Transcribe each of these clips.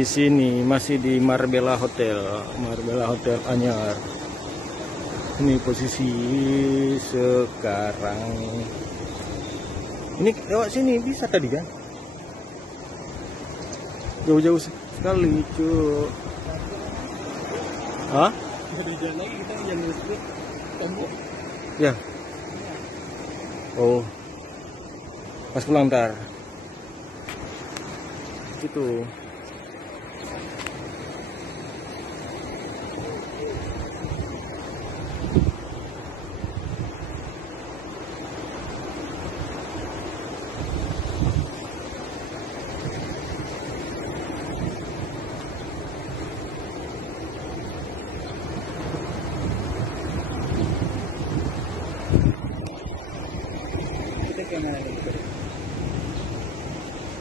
Di sini masih di Marbella Hotel, Marbella Hotel Anyar. Ini posisi sekarang. Ini lewat sini bisa tadi kan? Jauh-jauh sekali, cuy. Hah? Jalan lagi kita jalan tembok. Ya. Oh. Pas pulang ntar. Gitu.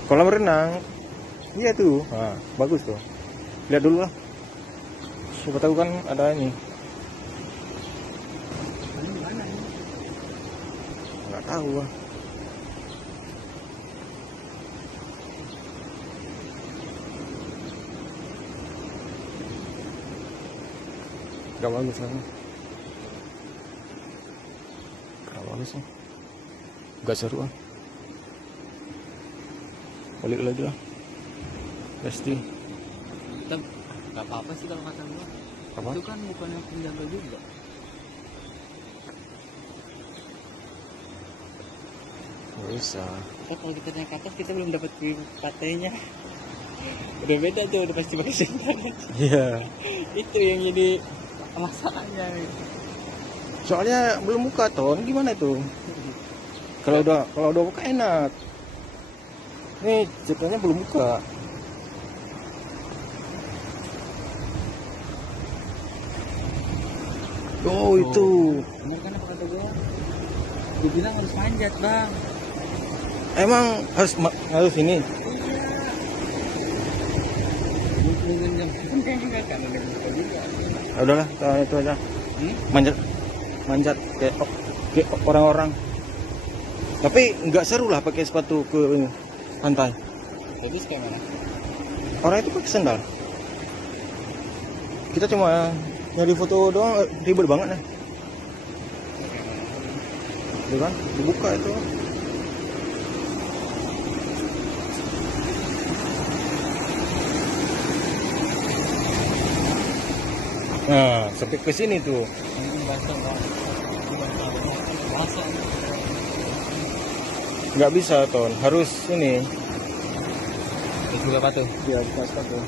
Kolam renang, iya tuh, nah, bagus tuh. Lihat dulu lah. Siapa tahu kan ada ini. Nggak tahu lah. Nggak bagus lah. Nggak bagus lah. Nggak seru lah. Balik lagi lah. Pasti. Tetap nggak apa-apa sih kalau kata gua. Apa? Itu kan bukannya penjaga juga. Nggak bisa. Kalau kita naik ke atas kita belum dapat katanya. Udah beda tuh, udah pasti pakai senter. Iya. Itu yang jadi masalahnya. Soalnya belum buka ton, gimana itu? Kalau udah buka enak. Nih ceritanya belum buka. Oh itu. Bener kan apa kata gua? Gua bilang harus manjat bang. Emang harus ini. Mungkin jam enggak kan ada buka juga. Ya udahlah, itu aja. Manjat kayak orang-orang. Tapi nggak seru lah pakai sepatu ke pantai. Jadi kayak mana? Orang itu pakai sandal. Kita cuma nyari foto doang, ribet banget nih. Itu kan dibuka itu. Nah, sampai ke sini tuh. Nggak bisa ton, harus ini. Itu apa tuh? Ya, kita sepatu.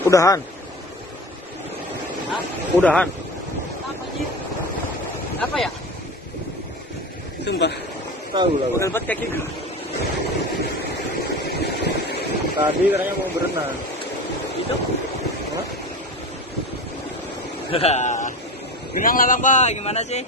Udahan. Hah? Udahan. Apa sih? Apa ya? Sumpah. Tahu lah. Udah buat kaki gue. Tadi katanya mau berenang. Itu? Hah? Tenang lah bang, gimana sih?